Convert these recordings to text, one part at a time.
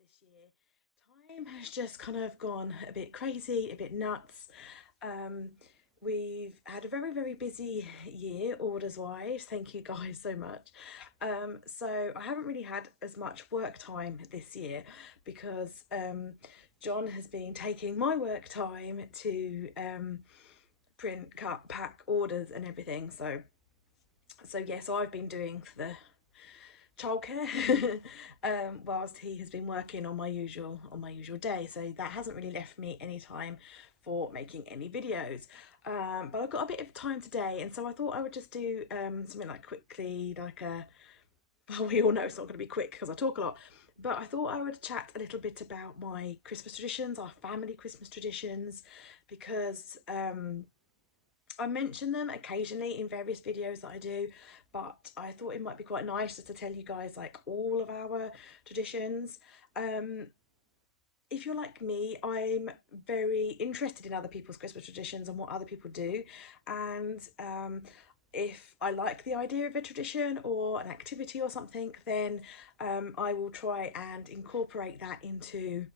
this year. Time has just kind of gone a bit crazy, a bit nuts. Um, we've had a very busy year orders wise. Thank you guys so much. So I haven't really had as much work time this year because John has been taking my work time to print, cut, pack orders and everything. So yes, I've been doing the childcare whilst he has been working on my usual day, so that hasn't really left me any time for making any videos, but I've got a bit of time today, and so I thought I would just do something like quickly, like a, well, we all know it's not going to be quick because I talk a lot, but I thought I would chat a little bit about my Christmas traditions, our family Christmas traditions, because I mention them occasionally in various videos that I do, but I thought it might be quite nice just to tell you guys like all of our traditions. Um, if you're like me, I'm very interested in other people's Christmas traditions and what other people do, and if I like the idea of a tradition or an activity or something, then I will try and incorporate that into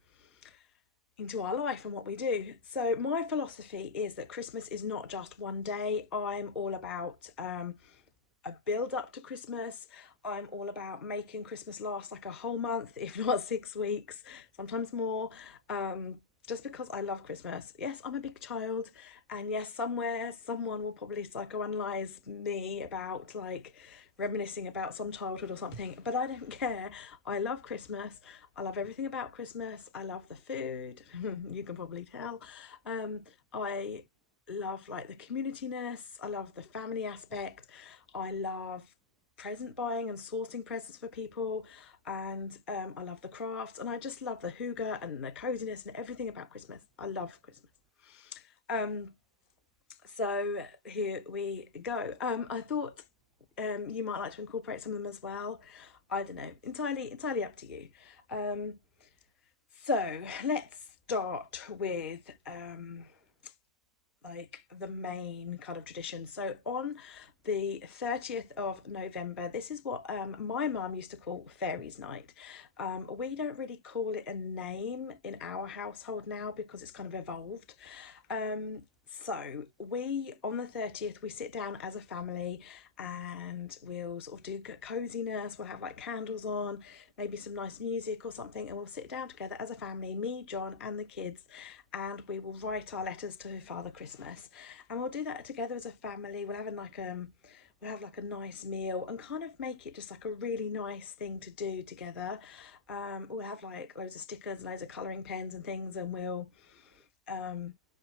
our life and what we do. So my philosophy is that Christmas is not just one day. I'm all about a build up to Christmas. I'm all about making Christmas last like a whole month, if not 6 weeks, sometimes more. Just because I love Christmas. Yes, I'm a big child, and yes, somewhere someone will probably psychoanalyze me about like reminiscing about some childhood or something, but I don't care. I love Christmas. I love everything about Christmas. I love the food. You can probably tell. I love like the communityness. I love the family aspect. I love present buying and sourcing presents for people, and I love the crafts, and I just love the hygge and the coziness and everything about Christmas. I love Christmas. Um, so here we go. I thought you might like to incorporate some of them as well. I don't know, entirely up to you. Um, so let's start with like the main kind of tradition. So on the 30th of November, this is what my mum used to call Fairies Night. We don't really call it a name in our household now because it's kind of evolved. So we, on the 30th, we sit down as a family and we'll sort of do coziness. We'll have like candles on, maybe some nice music or something, and we'll sit down together as a family, me, John and the kids, and we will write our letters to Father Christmas, and we'll do that together as a family. We'll have like a nice meal and kind of make it just like a really nice thing to do together. We'll have like loads of stickers and loads of colouring pens and things, and we'll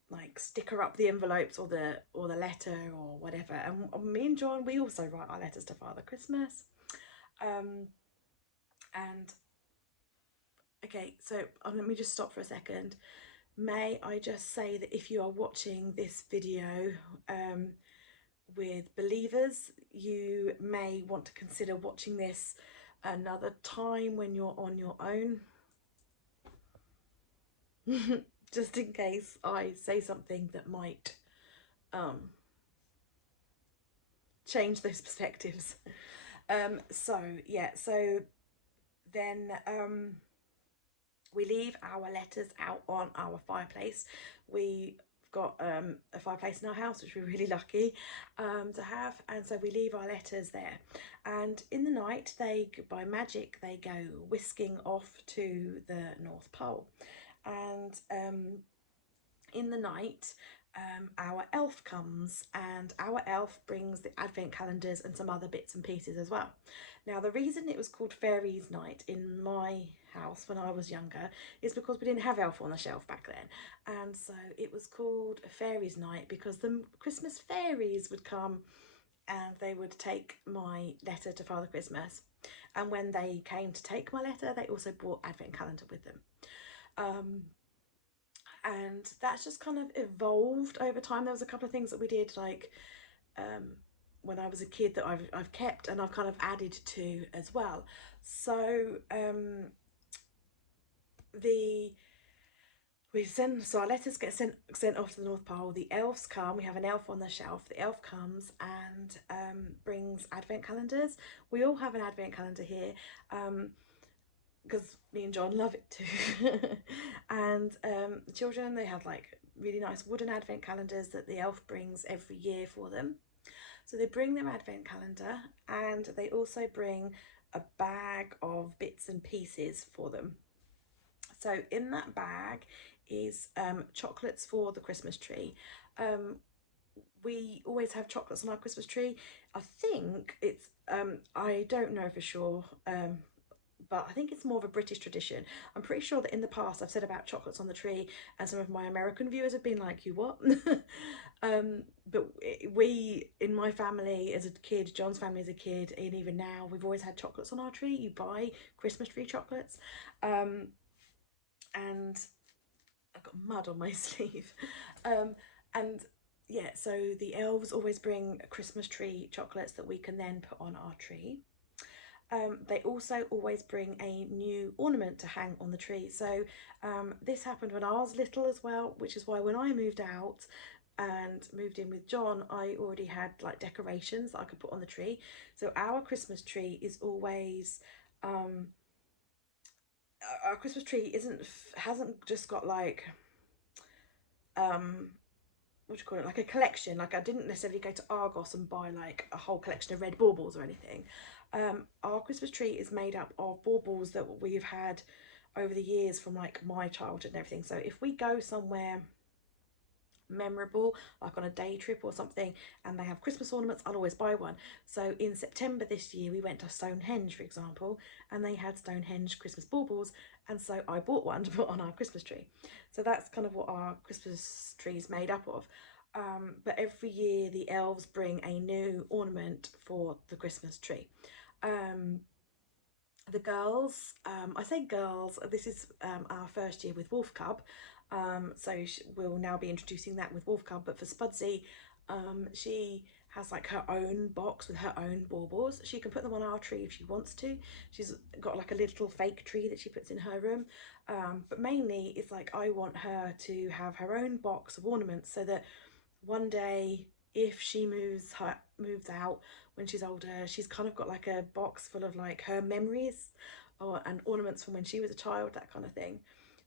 like sticker up the envelopes or the letter or whatever. And me and John, we also write our letters to Father Christmas. And okay, so let me just stop for a second. May I just say that if you are watching this video with believers, you may want to consider watching this another time when you're on your own. Just in case I say something that might change those perspectives. So yeah, so then we leave our letters out on our fireplace. We've got a fireplace in our house, which we're really lucky to have, and so we leave our letters there, and in the night they, by magic, they go whisking off to the North Pole, and in the night our elf comes, and our elf brings the advent calendars and some other bits and pieces as well. Now, the reason it was called Fairies Night in my house when I was younger is because we didn't have elf on the shelf back then, and so it was called Fairies Night because the Christmas fairies would come and they would take my letter to Father Christmas, and when they came to take my letter they also brought advent calendar with them. And that's just kind of evolved over time. There was a couple of things that we did like when I was a kid that I've kept and I've kind of added to as well. So our letters get sent off to the North Pole. The elves come. We have an elf on the shelf. The elf comes and brings advent calendars. We all have an advent calendar here. because me and John love it too. And the children, they had like really nice wooden advent calendars that the elf brings every year for them. So they bring their advent calendar, and they also bring a bag of bits and pieces for them. So in that bag is chocolates for the Christmas tree. Um, we always have chocolates on our Christmas tree. I think it's I don't know for sure, but I think it's more of a British tradition. I'm pretty sure that in the past I've said about chocolates on the tree, and some of my American viewers have been like, "You what?" But we, in my family as a kid, John's family as a kid, and even now, we've always had chocolates on our tree. You buy Christmas tree chocolates, um, and I've got mud on my sleeve. And yeah, so the elves always bring Christmas tree chocolates that we can then put on our tree. They also always bring a new ornament to hang on the tree. So this happened when I was little as well, which is why when I moved out and moved in with John, I already had like decorations that I could put on the tree. So our Christmas tree is always our Christmas tree isn't hasn't just got like um what do you call it, like a collection. Like I didn't necessarily go to Argos and buy like a whole collection of red baubles or anything. Our Christmas tree is made up of baubles that we've had over the years from like my childhood and everything. So if we go somewhere memorable, like on a day trip or something, and they have Christmas ornaments, I'll always buy one. So in September this year we went to Stonehenge, for example, and they had Stonehenge Christmas baubles, and so I bought one to put on our Christmas tree. So that's kind of what our Christmas tree is made up of. But every year the elves bring a new ornament for the Christmas tree. um, the girls, I say girls, this is our first year with Wolf Cub, so we'll now be introducing that with Wolf Cub. But for Spudsy, she has like her own box with her own baubles. She can put them on our tree if she wants to. She's got like a little fake tree that she puts in her room, but mainly it's like I want her to have her own box of ornaments, so that one day if she moves out when she's older, she's kind of got like a box full of like her memories or and ornaments from when she was a child, that kind of thing,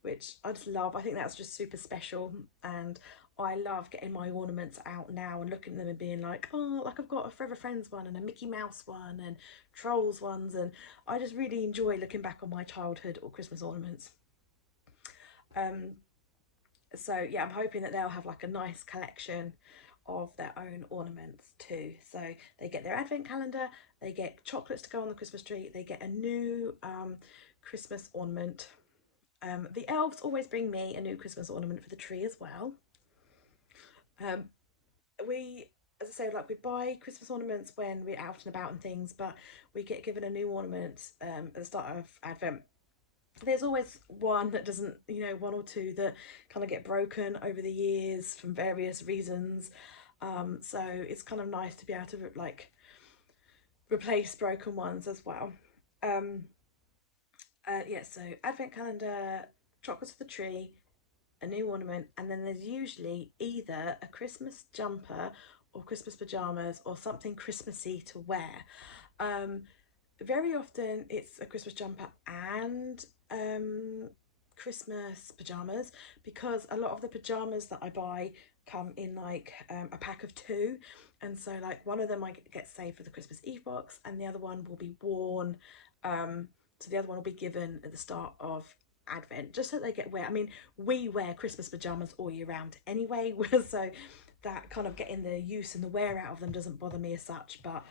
which I just love. I think that's just super special, and I love getting my ornaments out now and looking at them and being like, oh, like I've got a Forever Friends one and a Mickey Mouse one and Trolls ones, and I just really enjoy looking back on my childhood or Christmas ornaments. um so yeah, I'm hoping that they'll have like a nice collection of their own ornaments too. So they get their advent calendar, they get chocolates to go on the Christmas tree, they get a new Christmas ornament. The elves always bring me a new Christmas ornament for the tree as well. um, we, as I say, like we buy Christmas ornaments when we're out and about and things, but we get given a new ornament at the start of Advent. There's always one that doesn't, one or two that kind of get broken over the years from various reasons. So it's kind of nice to be able to like replace broken ones as well. Um, yeah, so advent calendar, chocolates for the tree, a new ornament, and then there's usually either a Christmas jumper or Christmas pajamas or something Christmassy to wear. Um, Very often it's a Christmas jumper and Christmas pajamas, because a lot of the pajamas that I buy come in like a pack of two, and so like one of them I get saved for the Christmas Eve box, and the other one will be worn. So the other one will be given at the start of Advent, just so they get wear. I mean, we wear Christmas pajamas all year round anyway, so that kind of getting the use and the wear out of them doesn't bother me as such. But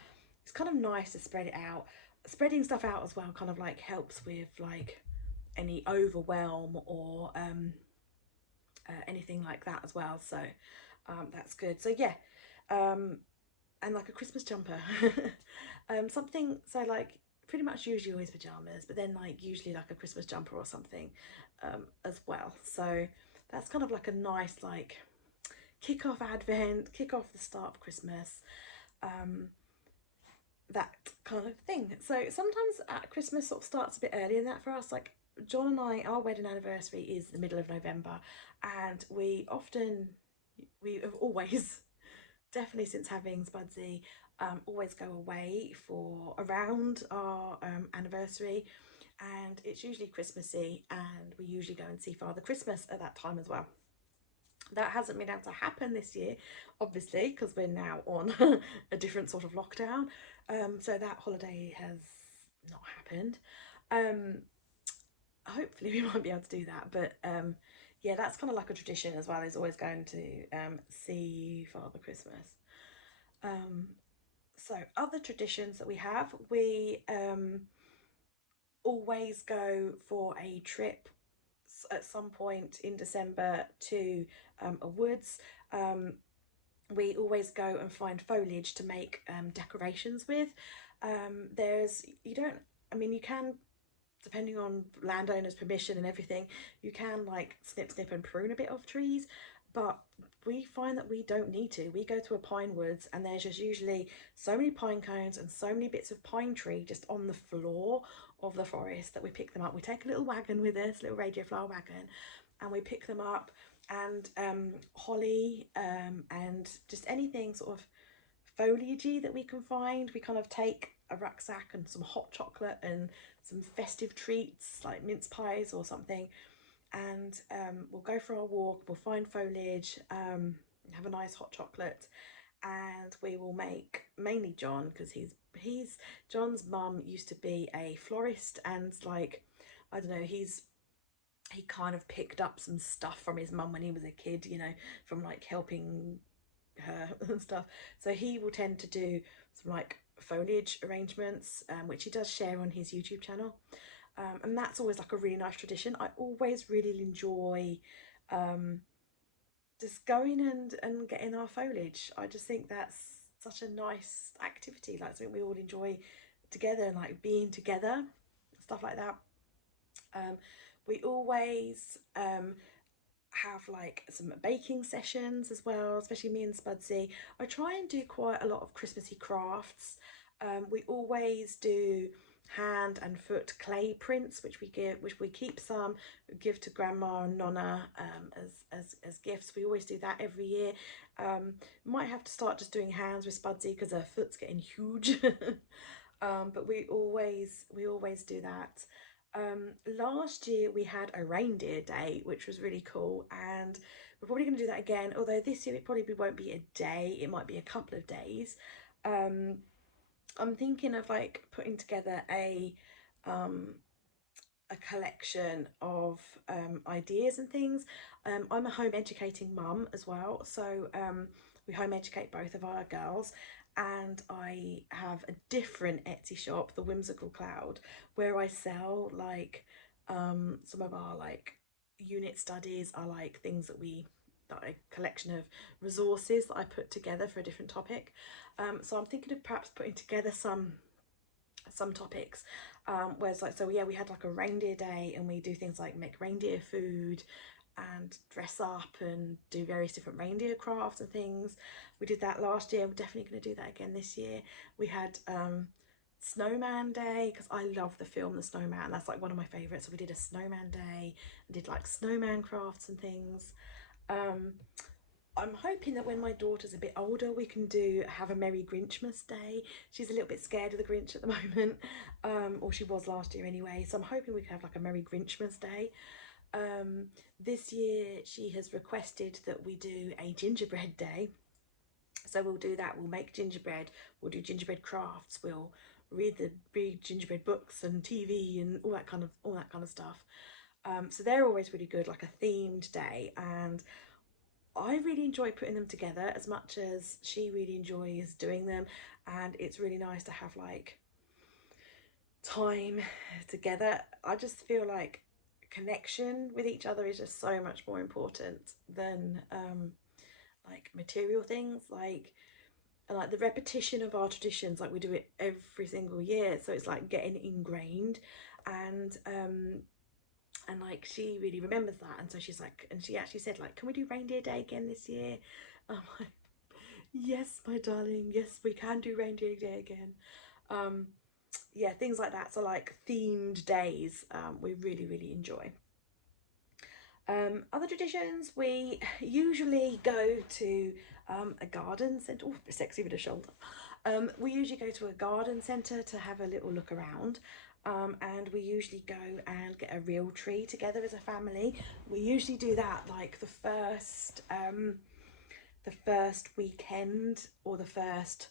it's kind of nice to spread it out. Spreading stuff out as well kind of like helps with like any overwhelm or anything like that as well. So that's good. So yeah, and like a Christmas jumper, something. So like pretty much usually always pajamas, but then like usually like a Christmas jumper or something as well. So that's kind of like a nice like kick off Advent, kick off the start of Christmas. Um, that kind of thing. So sometimes at Christmas sort of starts a bit earlier than that for us. Like John and I, our wedding anniversary is the middle of November, and we have always, definitely since having Spudsy, always go away for around our anniversary, and it's usually Christmassy, and we usually go and see Father Christmas at that time as well. That hasn't been able to happen this year, obviously, because we're now on a different sort of lockdown. So that holiday has not happened. Um, Hopefully we might be able to do that, but yeah, that's kind of like a tradition as well, is always going to see Father Christmas. Um, so other traditions that we have, we always go for a trip at some point in December to a woods. Um, we always go and find foliage to make decorations with. There's, you don't, I mean, you can, depending on landowners' permission and everything, you can like snip and prune a bit of trees, but we find that we don't need to. We go to a pine woods and there's just usually so many pine cones and so many bits of pine tree just on the floor of the forest that we pick them up. We take a little wagon with us, a little radio flower wagon, and we pick them up, and holly, and just anything sort of foliagey that we can find. We kind of take a rucksack and some hot chocolate and some festive treats like mince pies or something, and we'll go for our walk. We'll find foliage, have a nice hot chocolate, and we will make, mainly John, because he's John's mum used to be a florist, and like, I don't know, he kind of picked up some stuff from his mum when he was a kid, you know, from like helping her and stuff. So he will tend to do some like foliage arrangements, which he does share on his YouTube channel. And that's always like a really nice tradition. I always really enjoy just going and getting our foliage. I just think that's such a nice activity, like something we all enjoy together, and like being together, stuff like that. Um, we always have like some baking sessions as well, especially me and Spudsy. I try and do quite a lot of Christmassy crafts. We always do hand and foot clay prints, which we keep some, give to Grandma and Nonna as gifts. We always do that every year. Might have to start just doing hands with Spudsy because her foot's getting huge. But we always do that. Last year we had a reindeer day, which was really cool, and we're probably going to do that again, although this year it probably won't be a day, it might be a couple of days. I'm thinking of like putting together um, a collection of ideas and things. I'm a home educating mum as well, so we home educate both of our girls, and I have a different Etsy shop, the Whimsical Cloud, where I sell like some of our like unit studies are like things that a collection of resources that I put together for a different topic. So I'm thinking of perhaps putting together some topics, where it's like, so yeah, we had like a reindeer day, and we do things like make reindeer food and dress up and do various different reindeer crafts and things. We did that last year. We're definitely going to do that again this year. We had Snowman Day, because I love the film The Snowman. That's like one of my favorites. So we did a Snowman Day and did like snowman crafts and things. um I'm hoping that when my daughter's a bit older, we can have a Merry Grinchmas Day. She's a little bit scared of the Grinch at the moment, or she was last year anyway. So I'm hoping we can have like a Merry Grinchmas Day. This year she has requested that we do a gingerbread day. So we'll do that. We'll make gingerbread. We'll do gingerbread crafts. We'll read gingerbread books and TV and all that kind of stuff. So they're always really good, like a themed day, and I really enjoy putting them together as much as she really enjoys doing them. And it's really nice to have like time together. I just feel like connection with each other is just so much more important than like material things, like, and like the repetition of our traditions, like we do it every single year, so it's like getting ingrained. And like she really remembers that, and so she's like, and she actually said like, can we do reindeer day again this year? I'm like, yes my darling, yes we can do reindeer day again. Yeah, things like that. So like themed days, we really enjoy. Other traditions, we usually go to a garden centre. Oh, sexy with a shoulder. We usually go to a garden centre to have a little look around. And we usually go and get a real tree together as a family. We usually do that like the first weekend, or the first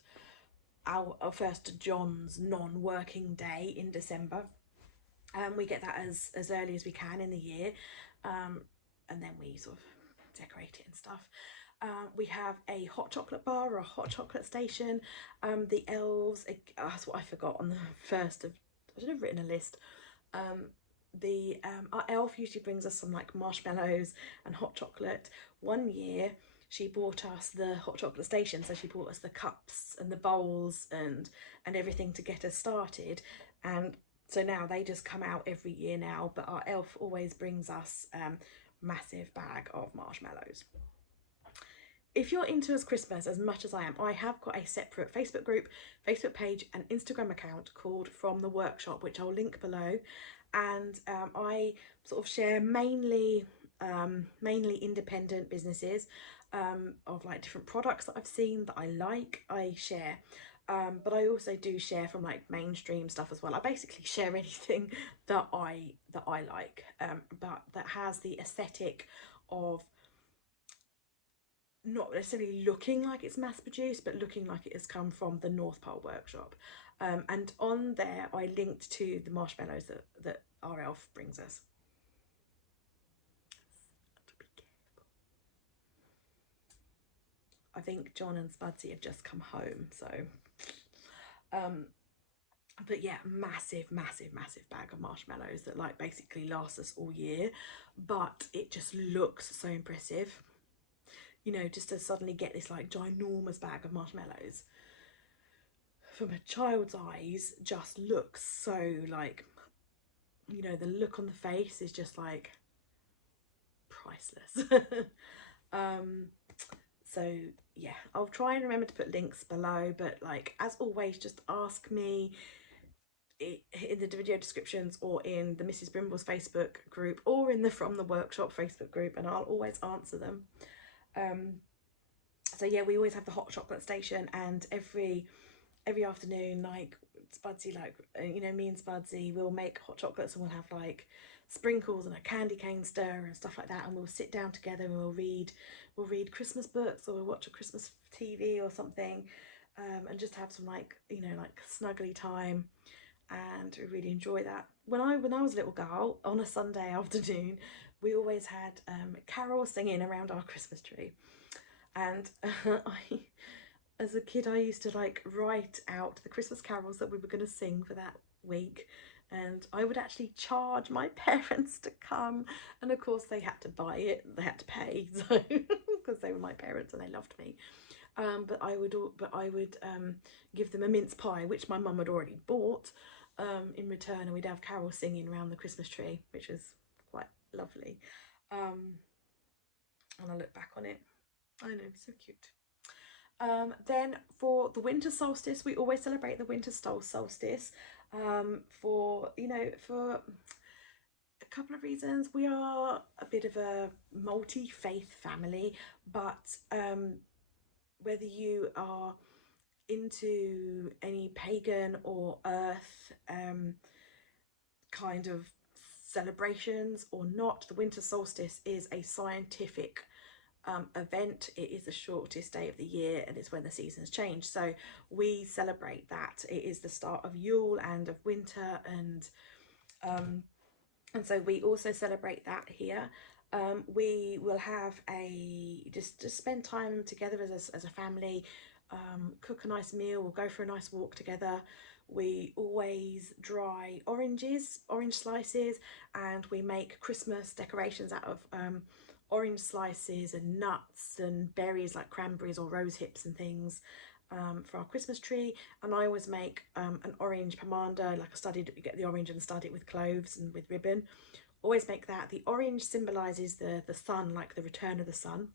our first John's non-working day in December. We get that as early as we can in the year, and then we sort of decorate it and stuff. We have a hot chocolate bar or a hot chocolate station. The elves, that's what I forgot on the first of, I should have written a list. The Our elf usually brings us some like marshmallows and hot chocolate. One year she bought us the hot chocolate station, so she bought us the cups and the bowls and everything to get us started. And so now they just come out every year now, but our elf always brings us massive bag of marshmallows. If you're into as Christmas as much as I am, I have got a separate Facebook group, Facebook page and Instagram account called From the Workshop, which I'll link below. And I sort of share mainly independent businesses, of like different products that I've seen that I like, I share. But I also do share from like mainstream stuff as well. I basically share anything that I like, but that has the aesthetic of not necessarily looking like it's mass produced, but looking like it has come from the North Pole workshop. And on there I linked to the marshmallows that our elf brings us. I think John and Spudsy have just come home, so but yeah, massive bag of marshmallows that like basically lasts us all year, but it just looks so impressive, you know, just to suddenly get this like ginormous bag of marshmallows from a child's eyes just looks so like, you know, the look on the face is just like priceless. So yeah, I'll try and remember to put links below, but like as always, just ask me in the video descriptions or in the Mrs. Brimble's Facebook group or in the From the Workshop Facebook group, and I'll always answer them. So yeah, we always have the hot chocolate station, and every afternoon, like Spudsy, like you know, me and Spudsy will make hot chocolates, and we'll have like sprinkles and a candy cane stir and stuff like that, and we'll sit down together and we'll read Christmas books, or we'll watch a Christmas TV or something, and just have some like, you know, like snuggly time, and we really enjoy that. When I was a little girl, on a Sunday afternoon, we always had carols singing around our Christmas tree, and I, as a kid, I used to like write out the Christmas carols that we were going to sing for that week, and I would actually charge my parents to come, and of course they had to buy it, they had to pay, so because they were my parents and they loved me. But I would give them a mince pie, which my mum had already bought, in return, and we'd have carols singing around the Christmas tree, which was quite lovely. And I look back on it, I know, so cute. Then for the winter solstice, we always celebrate the winter solstice, for, you know, for a couple of reasons. We are a bit of a multi-faith family, but whether you are into any pagan or earth kind of celebrations or not, the winter solstice is a scientific event. It is the shortest day of the year, and it's when the seasons change, so we celebrate that. It is the start of Yule and of winter, and so we also celebrate that here. We will have a just spend time together as a family, cook a nice meal, we'll go for a nice walk together. We always dry orange slices, and we make Christmas decorations out of orange slices and nuts and berries like cranberries or rose hips and things, for our Christmas tree. And I always make an orange pomander, like a studded, you get the orange and stud it with cloves and with ribbon. Always make that. The orange symbolises the sun, like the return of the sun.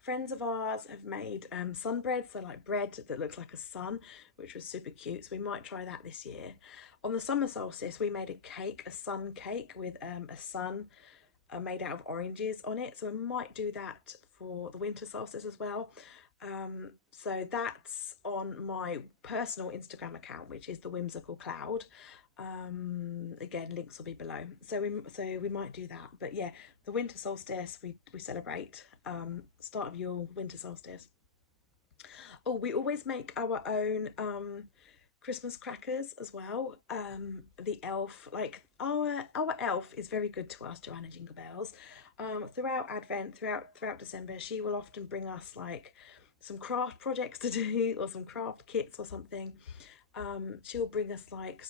Friends of ours have made sun bread, so like bread that looks like a sun, which was super cute, so we might try that this year. On the summer solstice, we made a cake, a sun cake with a sun made out of oranges on it, so we might do that for the winter solstice as well. So that's on my personal Instagram account, which is the Whimsical Cloud. Again, links will be below. So we might do that. But yeah, the winter solstice we celebrate. Start of Yule, winter solstice. Oh, we always make our own Christmas crackers as well. The elf, like our elf is very good to us, Joanna Jingle Bells. Throughout Advent, throughout December, she will often bring us like some craft projects to do or some craft kits or something. She'll bring us like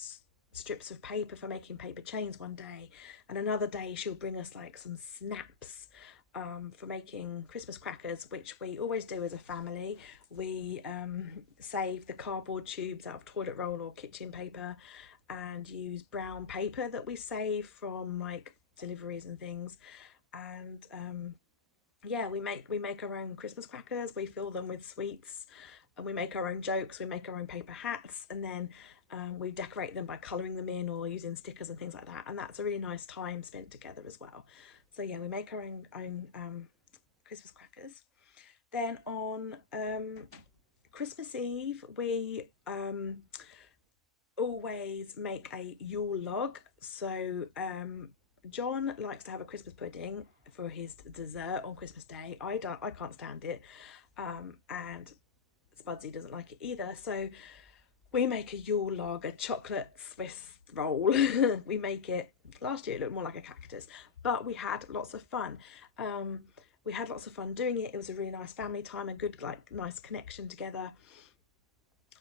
strips of paper for making paper chains one day, and another day she'll bring us like some snaps for making Christmas crackers, which we always do as a family. We save the cardboard tubes out of toilet roll or kitchen paper and use brown paper that we save from like deliveries and things. And yeah, we make our own Christmas crackers. We fill them with sweets, and we make our own jokes. We make our own paper hats, and then we decorate them by colouring them in or using stickers and things like that. And that's a really nice time spent together as well. So yeah, we make our own Christmas crackers. Then on Christmas Eve, we always make a Yule log. So John likes to have a Christmas pudding for his dessert on Christmas Day. I can't stand it, and Spudsy doesn't like it either. So we make a Yule log, a chocolate Swiss roll. We make it. Last year it looked more like a cactus, but we had lots of fun. We had lots of fun doing it. It was a really nice family time, a good like nice connection together.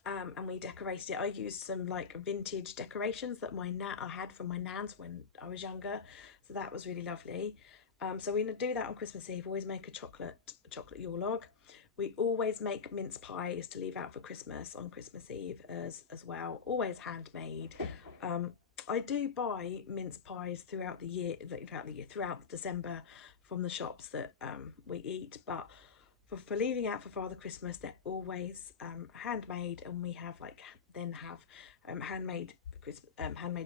And we decorated it. I used some like vintage decorations that I had from my nan's when I was younger, so that was really lovely. So we do that on Christmas Eve. Always make a chocolate Yule log. We always make mince pies to leave out for Christmas on Christmas Eve as well. Always handmade. I do buy mince pies throughout December from the shops that we eat, but for leaving out for Father Christmas, they're always handmade, and we have handmade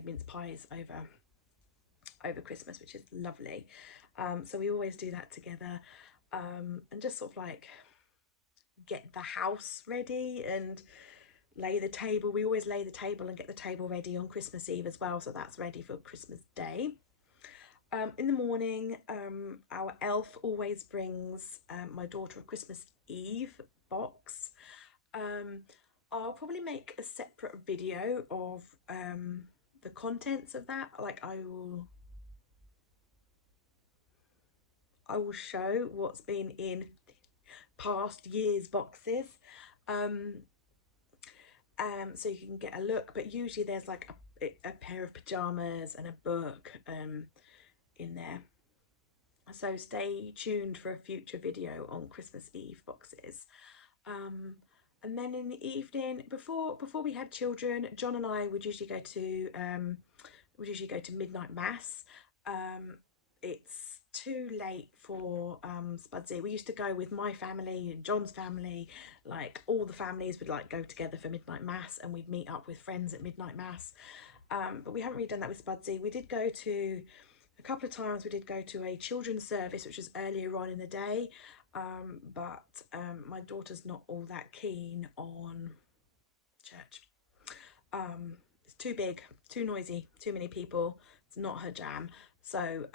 mince pies over Christmas, which is lovely. So we always do that together, and just sort of like get the house ready and lay the table. We always lay the table and get the table ready on Christmas Eve as well, so that's ready for Christmas Day. In the morning, our elf always brings my daughter a Christmas Eve box. I'll probably make a separate video of the contents of that. Like I will show what's been in past years' boxes. So you can get a look, but usually there's like a pair of pajamas and a book in there. So stay tuned for a future video on Christmas Eve boxes. And then in the evening, before we had children, John and I would usually go to midnight mass. It's too late for Spudsy. We used to go with my family and John's family, like all the families would like go together for midnight mass, and we'd meet up with friends at midnight mass. But we haven't really done that with Spudsy. We did go to a couple of times. We did go to a children's service, which was earlier on in the day, but my daughter's not all that keen on church. It's too big, too noisy, too many people. It's not her jam, so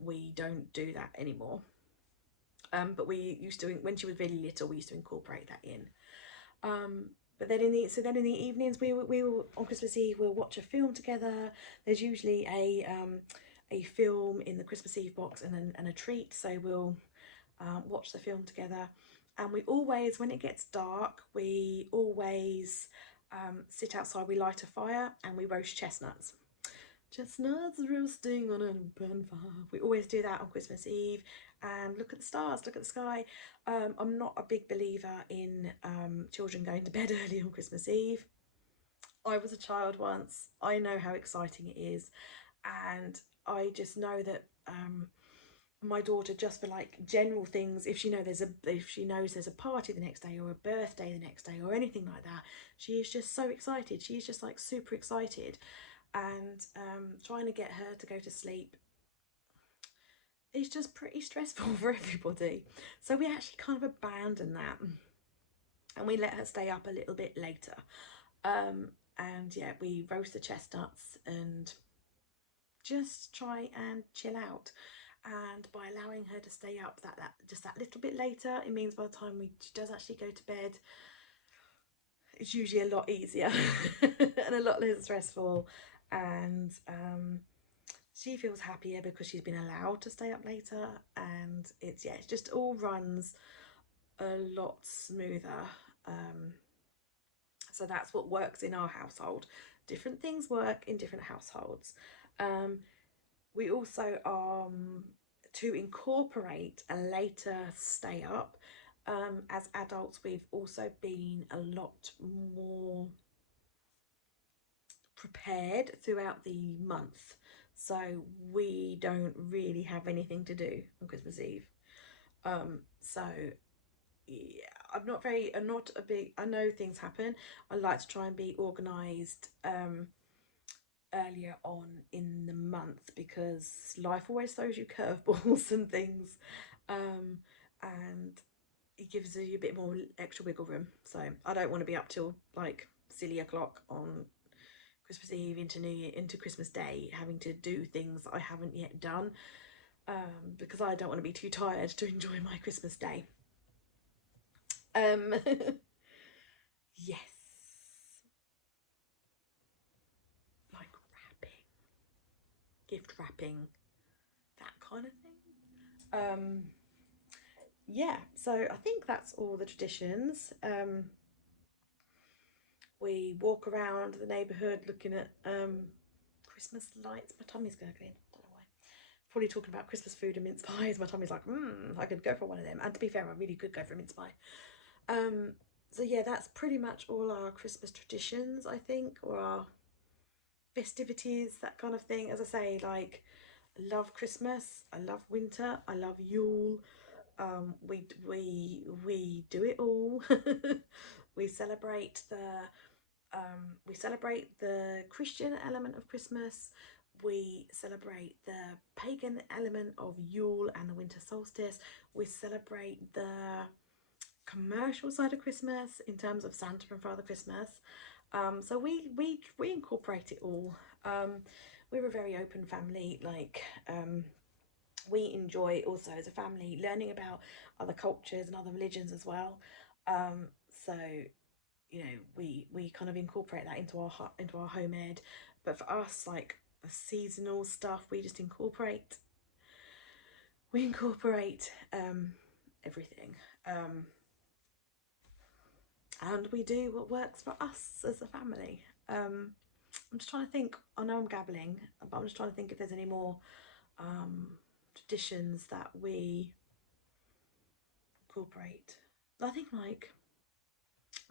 we don't do that anymore. But we used to, when she was really little, we used to incorporate that in. But then in the evenings, we will on Christmas Eve we'll watch a film together. There's usually a film in the Christmas Eve box and a treat, so we'll watch the film together. And we always, when it gets dark, we always sit outside. We light a fire and we roast chestnuts. Chestnuts roasting on an open fire. We always do that on Christmas Eve and look at the stars, look at the sky. I'm not a big believer in children going to bed early on Christmas Eve. I was a child once. I know how exciting it is, and I just know that my daughter, just for like general things, if she knows there's a party the next day or a birthday the next day or anything like that, she is just so excited. She's just like super excited, and trying to get her to go to sleep is just pretty stressful for everybody. So we actually kind of abandoned that. and we let her stay up a little bit later. And yeah, we roast the chestnuts and just try and chill out. And by allowing her to stay up just that little bit later, it means by the time she does actually go to bed, it's usually a lot easier and a lot less stressful. And she feels happier because she's been allowed to stay up later, and it's yeah, it just all runs a lot smoother. So that's what works in our household. Different things work in different households. We also to incorporate a later stay up. As adults, we've also been a lot more prepared throughout the month, so we don't really have anything to do on Christmas Eve. So yeah, I'm not a big, I know things happen. I like to try and be organized earlier on in the month, because life always throws you curveballs and things, and it gives you a bit more extra wiggle room. So I don't want to be up till like silly o'clock on Christmas Eve into Christmas Day having to do things that I haven't yet done, because I don't want to be too tired to enjoy my Christmas Day. Yes, like wrapping, gift wrapping, that kind of thing. Yeah, so I think that's all the traditions. We walk around the neighbourhood looking at Christmas lights. My tummy's gurgling, I don't know why. Probably talking about Christmas food and mince pies. My tummy's like, I could go for one of them. And to be fair, I really could go for a mince pie. So yeah, that's pretty much all our Christmas traditions, I think, or our festivities, that kind of thing. As I say, like, I love Christmas, I love winter, I love Yule. We do it all. we celebrate the we celebrate the Christian element of Christmas. We celebrate the pagan element of Yule and the Winter Solstice. We celebrate the commercial side of Christmas in terms of Santa and Father Christmas. So we incorporate it all. We're a very open family. Like, we enjoy also as a family learning about other cultures and other religions as well. So you know, we kind of incorporate that into our home ed. But for us, like the seasonal stuff, we just incorporate everything. And we do what works for us as a family. I'm just trying to think. I know I'm gabbling, but I'm just trying to think if there's any more traditions that we incorporate. I think like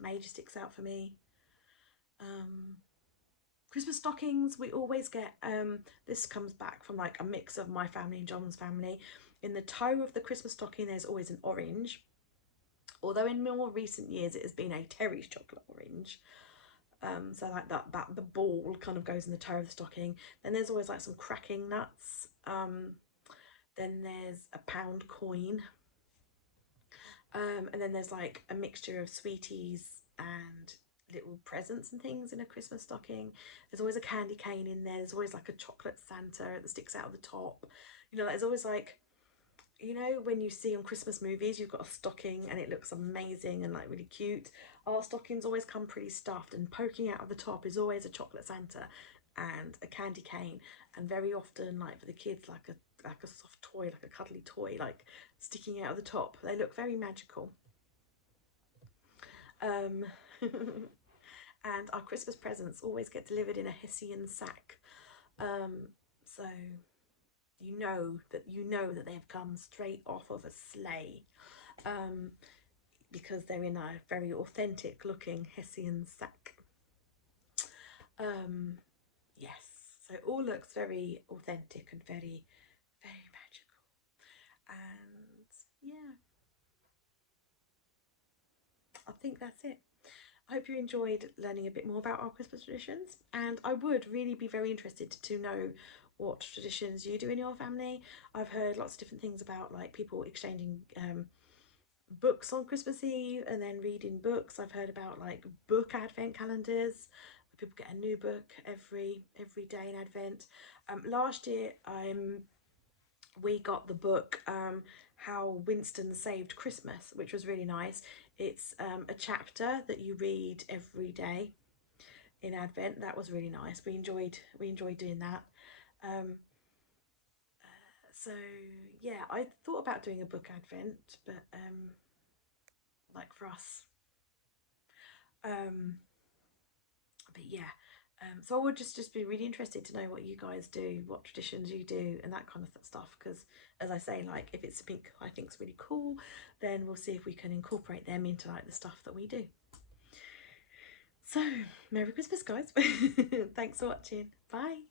May just sticks out for me. Christmas stockings, we always get, this comes back from like a mix of my family and John's family. In the toe of the Christmas stocking, there's always an orange. Although in more recent years, it has been a Terry's chocolate orange. So like that the ball kind of goes in the toe of the stocking. Then there's always like some cracking nuts. Then there's a pound coin. And then there's like a mixture of sweeties and little presents and things in a Christmas stocking. There's always a candy cane in there. There's always like a chocolate Santa that sticks out of the top. You know, there's always like, you know, when you see on Christmas movies, you've got a stocking and it looks amazing and like really cute. Our stockings always come pretty stuffed, and poking out of the top is always a chocolate Santa and a candy cane, and very often, like for the kids, like a soft toy, like a cuddly toy, like sticking out of the top. They look very magical. And our Christmas presents always get delivered in a Hessian sack. So you know that they've come straight off of a sleigh, because they're in a very authentic looking Hessian sack. Yes, so it all looks very authentic and very, very magical. And yeah, I think that's it. I hope you enjoyed learning a bit more about our Christmas traditions, and I would really be very interested to know what traditions you do in your family. I've heard lots of different things about like people exchanging books on Christmas Eve and then reading books. I've heard about like book advent calendars. People get a new book every day in Advent. Last year, we got the book How Winston Saved Christmas, which was really nice. It's a chapter that you read every day in Advent. That was really nice. We enjoyed doing that. Um, so yeah, I thought about doing a book Advent, but like for us, um, but yeah. So I would just be really interested to know what you guys do, what traditions you do, and that kind of stuff. Because as I say, like if it's something I think is really cool, then we'll see if we can incorporate them into like the stuff that we do. So Merry Christmas, guys! Thanks for watching. Bye.